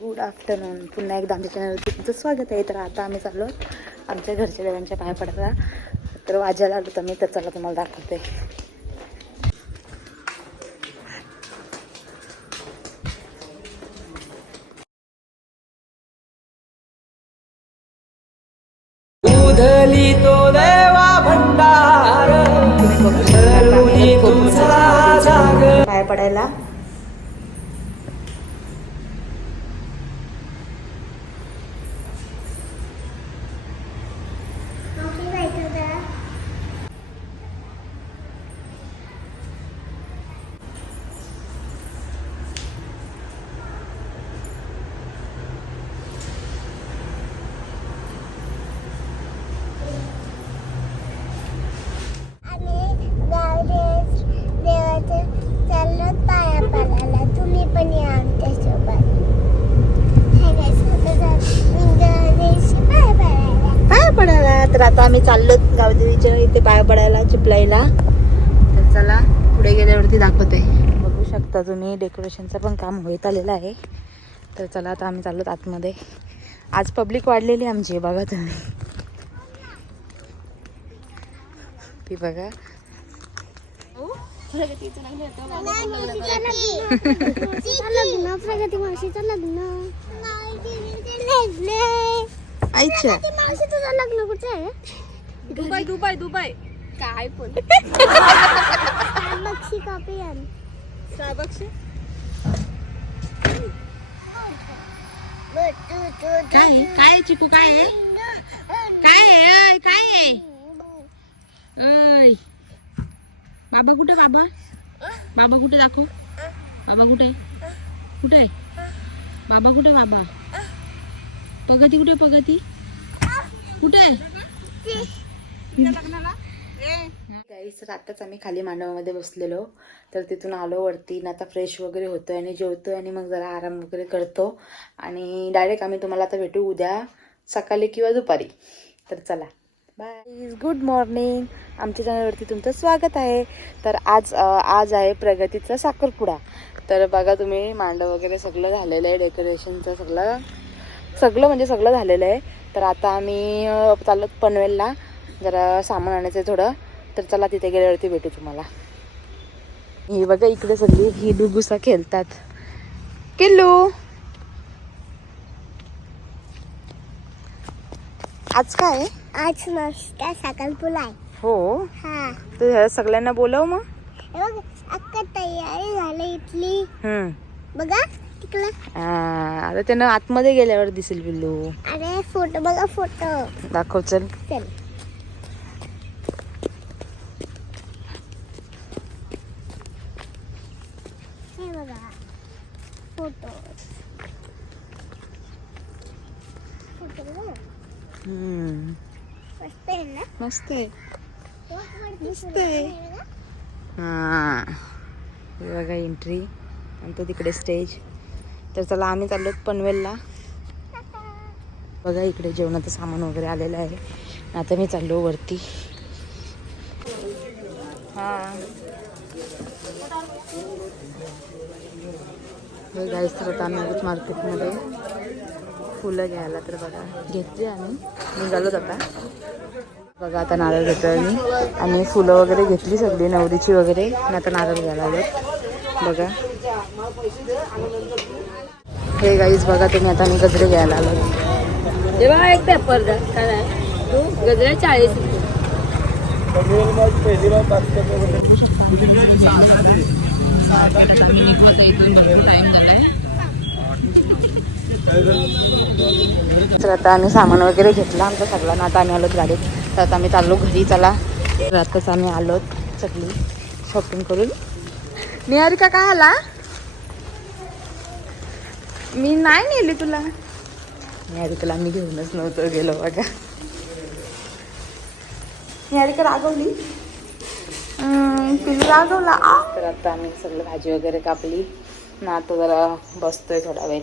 Good afternoon. पुन्हा एकदा आमच्या चॅनलवरती तुमचं स्वागत आहे. तर आता आम्ही चाललो आमच्या घरच्या देवांच्या पाया पडायला. तर वाजायला आलो तर मी तर चला तुम्हाला दाखवते. उधली तो देवा भंडार पाया पडायला. तर आता आम्ही चाललो गावदेवीच्या इथे पाया पडायला चिपलाईला. तर चला पुढे गेल्यावरती दाखवते. बघू शकता तुम्ही डेकोरेशनचं पण काम होत आलेलं आहे. तर चला आता आम्ही चाललो आतमध्ये. आज पब्लिक वाढलेली आमची बघा तुम्ही. ती बघा आईच्या तुझं लग्न कुठे आहे? दुबई दुबई दुबई काय पण स्टारबक्सची कॉपी आण. स्टारबक्स काय काय चिकू काय आहे काय आहे काय आहे बाबा कुठे बाबा बाबा कुठे दाखव बाबा कुठे कुठे बाबा कुठे बाबा प्रगती कुठे प्रगती कुठे गाईस. तर आताच आम्ही खाली मांडवामध्ये बसलेलो. तर तिथून आलो वरती ना. आता फ्रेश वगैरे होतोय आणि जेवतोय आणि मग जरा आराम वगैरे करतो आणि डायरेक्ट आम्ही तुम्हाला आता भेटू उद्या सकाळी किंवा दुपारी. तर चला बाय. Good morning. आमच्या चॅनलवरती तुमचं स्वागत आहे. तर आज आहे प्रगतीचा साखरपुडा. तर बघा तुम्ही मांडव वगैरे सगळं झालेलं आहे. डेकोरेशनचं सगळं म्हणजे सगळं झालेलं आहे. तर आता आम्ही चाललो पनवेलला. जरा सामान आणायचं आहे थोडं. तर चला तिथे गेल्यावरती भेटू तुम्हाला. ही बघा इकडे सगळी ही डुगुसा खेळतात. किल्लू आज काय आज मस्त साखरपुडा आहे. हो हा तर सगळ्यांना बोलव मग. हे बघ अक्का तयारी झाली इथली. बघा तिकडे. आता त्यानं आतमध्ये गेल्यावर दिसेल पिल्लू. अरे फोटो बघा फोटो दाखव चल. चल हे बघा फोटो मस्त आहे ना. मस्त आहे मस्त आहे. हा हे बघा एंट्री आणि तो तिकडे स्टेज. तर चला आम्ही चाललो पनवेलला. बघा इकडे जेवणाचं सामान वगैरे आलेलं आहे. आता मी चाललो वरती. Hey guys. तर आता आम्ही आलोच मार्केटमध्ये फुलं घ्यायला. तर बघा घेतली आम्ही निघालोच आता. बघा आता नारळ घेतो मी आणि फुलं वगैरे घेतली सगळी नवरीची वगैरे. आता नारळ घ्यायला आलो बघा. हे गाईस बघा तुम्ही आता मी गजरे घ्यायला आलो. जेव्हा एक पेपर काय तू गजरे 40 रुपये. तर आता आम्ही सामान वगैरे घेतलं आमचं सगळ्यांना. आता आम्ही आलोत गाडीत. तर आता आम्ही चाललो घरी. चला तर आताच आम्ही आलोत सगळी शॉपिंग करून. निहारिका काय आला मी नाही नेली तुला. निहारिकाला मी घेऊनच नव्हतं गेलो बघा. निहारिका रागवली पिल्लू रागवला. तर आता आम्ही सगळं भाजी वगैरे कापली ना. आता जरा बसतोय थोडा वेळ.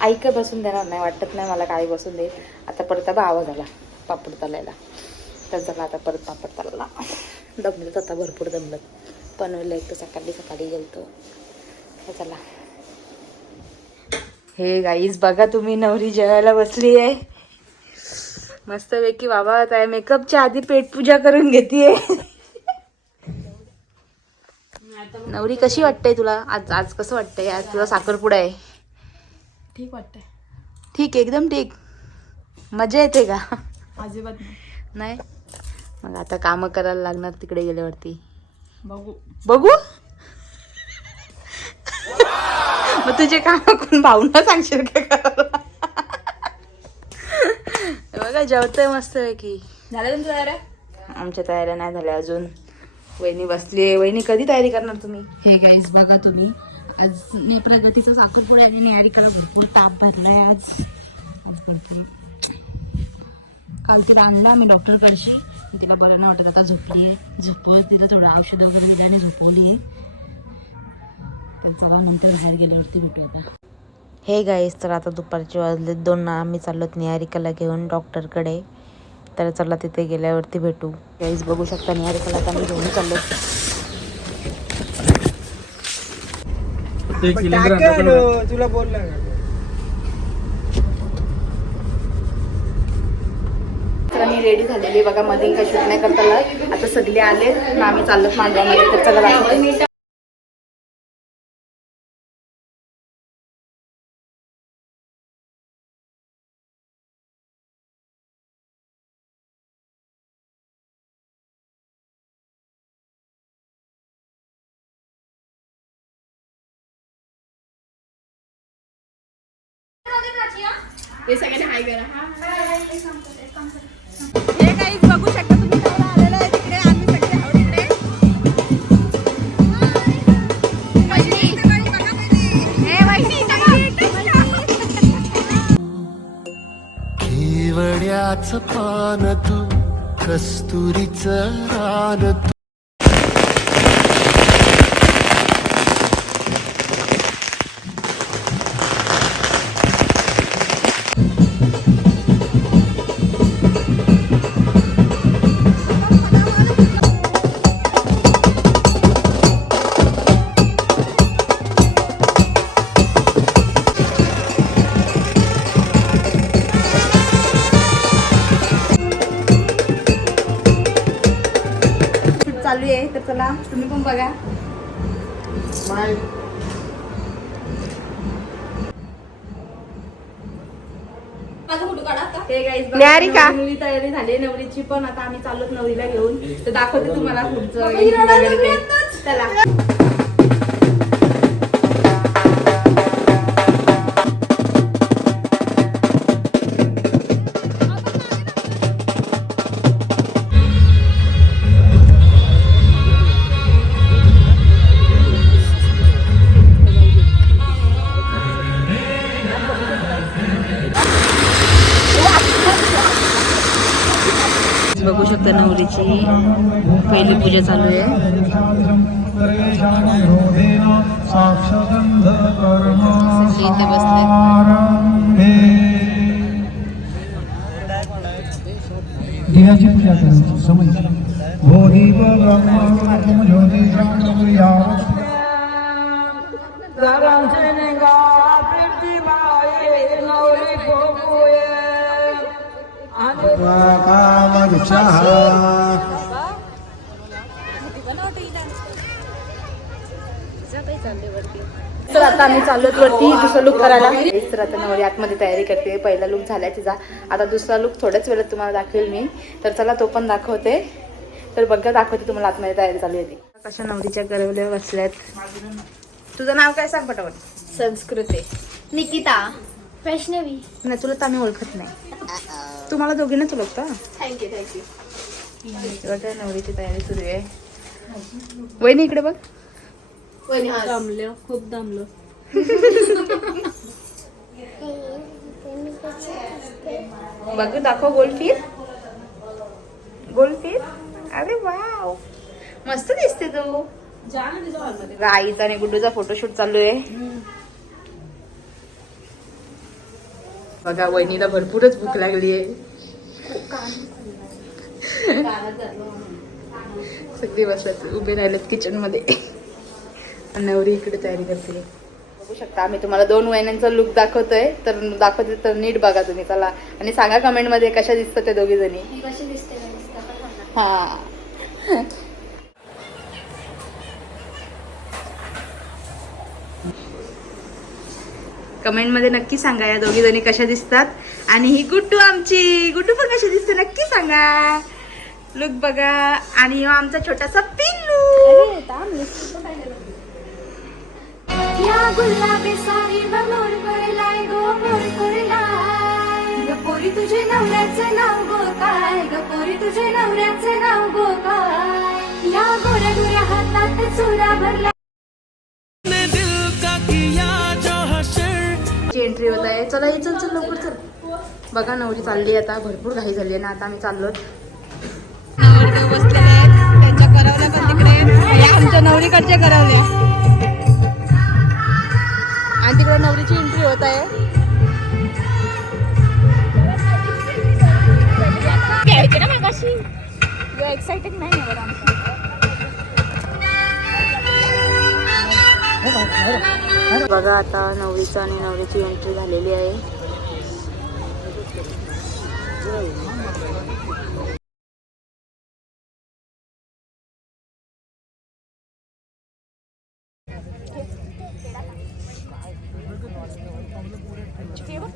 आई काय बसून देणार नाही वाटत नाही मला काय बसून देईल. आता परत आवाज आला पापड तलायला. तर चला आता परत पापड तळला. दमलं आता भरपूर दमलं. पनवेलला एक तर सकाळी गेलतो. चला हे गाईज बघा तुम्ही, नवरी जेवायला बसली आहे मस्त पैकी. बाबा काय मेकअपच्या आधी पेटपूजा करून घेतीये. नवरी कशी वाटते तुला आज? आज कसं वाटतंय? आज तुला साखरपुडा आहे. ठीक वाटतंय. ठीक, एकदम ठीक. मजा येते का? अजिबात नाही. मग आता काम करायला लागणार तिकडे गेल्यावरती. बघू बघू. मग तुझे काम कोण भावना सांगशील का करायला? बघा जेवतोय मस्त पैकी. झालं तुमचं तयार? आमच्या तयाऱ्या नाही झाल्या अजून. वहिनी बसली. वहिनी कधी तयारी करणार तुम्ही? हे गाईज बघा तुम्ही, आज प्रगतीचा साखरपुडा आणि निहारिकाला भरपूर ताप भरलाय आज. भरपूर. काल तिला आणला मी डॉक्टरकडशी, तिला बरं नाही वाटत, आता झोपली आहे. झोपवत तिला थोडं औषध वगैरे दिलं आणि झोपवली आहे. तर चला नंतर बाहेर गेल्यावरती भेटू आता. हे गाईज तर आता दुपारचे वाजले 2. आम्ही चाललोत निहारिकाला घेऊन डॉक्टरकडे. तर चला तिथे गेल्यावरती भेटू. गाईज बघू शकता निहारिकाला आता मी घेऊन चाललो. तुला बोलला तर मी रेडी झालेली बघा, मध्ये काही शूट नाही करता आलं. आता सगळे आले ना, आम्ही चाललोत मांडवामध्ये. तर चला दाखवते. हे सगळ्यांनी हाय करा. हे गाईज बघू शकता तुम्ही, सगळं आलेलं आहे तिकडे. आम्ही सगळे आहोत तिकडे. केवड्याच पान तू, कस्तुरीच रान तू. चालू आहे तर चला तुम्ही पण बघा. निहारिका नवरी तयारी झाली नवरीची पण. आता आम्ही चाललोत नवरीला घेऊन. तर दाखवते तुम्हाला पुढचं वगैरे ते. चला. बघू शकता नवरीची पहिली पूजा चालू आहे. इथे बसले. दिव्याची पूजा करायची समज. हो दीप ब्रह्म ज्योती तर आता आम्ही चाललोत वरती दुसरा लुक करायला. तर आता नवरी आतमध्ये तयारी करते. पहिला लुक झालाय तिचा. आता दुसरा लुक थोड्याच वेळात तुम्हाला दाखवेल मी. तर चला तो पण दाखवते. तर बघा दाखवते तुम्हाला आतमध्ये तयारी चालू आहे. कशा नवरीच्या गरवल्या बसल्यात. तुझं नाव काय सांग पटापट. संस्कृती. निकिता. वैष्णवी. नाही तुला तर आम्ही ओळखत नाही. तुम्हाला दोघींनाच ओळखता. थँक्यू. बघा नवरीची तयारी सुरू आहे. वहिनी इकडे बघ. दमलो, खूप दमलो. बघ दाखव. गोल फिर. गोल फिर. अरे वाव मस्त दिसते तू. आईचा आणि गुड्डूचा फोटोशूट चालू आहे. बघा वहिनीला भरपूरच भूक लागली आहे. सगळे बसल्यात उभे राहिलेत किचन मध्ये. नवरी इकडे तयारी करते. बघू शकता आम्ही तुम्हाला 2 वहिन्यांचा लुक दाखवतोय तर नीट बघा तुम्ही. चला आणि सांगा कमेंट मध्ये कशा दिसतात त्या दोघी जणी. कशी दिसते हा कमेंट मध्ये नक्की सांगा या दोघी जणी कशा दिसतात. आणि ही गुड्डू आमची गुड्डू पण कशी दिसते नक्की सांगा. लुक बघा. आणि हा आमचा छोटासा पिल्लू. या गुलाबी साडीला मोर पडलाय गो मोर पडलाय गपोरी तुझे नवऱ्याचे नाव गो काय गपोरी तुझे नवऱ्याचे नाव गो काय या गोऱ्या गोऱ्या हातात चुरा भरला एंट्री होत आहे. चला चल चल लवकर चल. बघा नवरी चालली आता. भरपूर घाई झाली आहे ना आता आम्ही चाललो. बसलेले आहेत त्यांच्या करवल्या पण तिकडे आमच्या नवरीकडच्या करवल्या आणि तिकडे नवरीची एंट्री होत आहे. एक्साइटेड नाही बघा आता नवरीचं आणि नवरीची एंट्री झालेली आहे.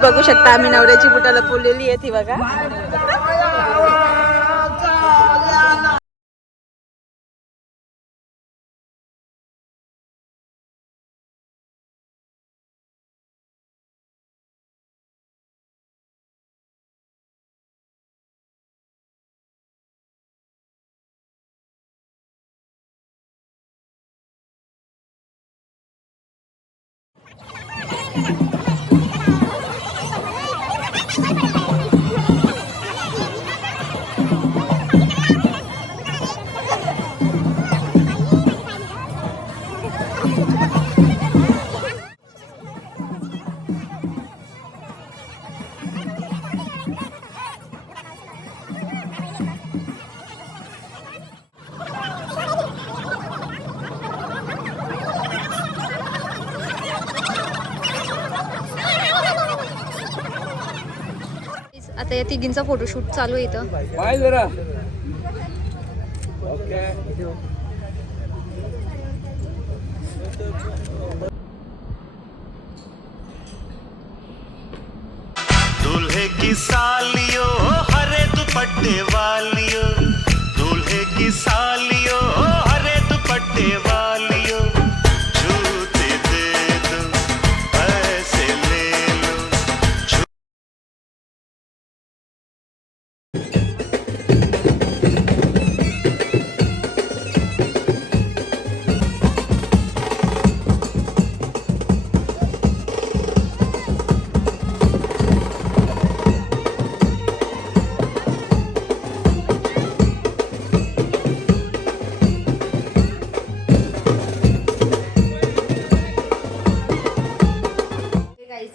बघू शकता आम्ही नवऱ्याची बुटा लपवलेली आहे ती बघा. आता या तिघींचा फोटोशूट चालू आहे इथं. पाय जरा दूल्हे की सालियो हरे दुपट्टे वालियो दूल्हे की सालियो हरे दुपट्टे वालियो जूते दे दो पैसे ले लो.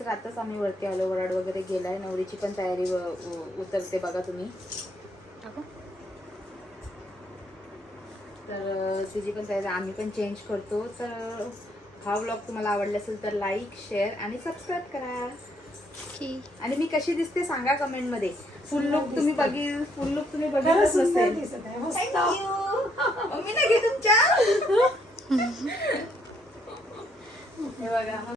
आताच आम्ही वरती आलो. वराड वगैरे गेलाय. नवरीची पण तयारी उतरते बघा तुम्ही. तर तिची पण तयारी आम्ही पण चेंज करतो. तर हा व्लॉग तुम्हाला आवडला असेल तर लाईक शेअर आणि सबस्क्राईब करा. आणि मी कशी दिसते सांगा कमेंट मध्ये. फुल लुक तुम्ही बघितलंच नसेल. मी नाही तुमच्या हे बघा.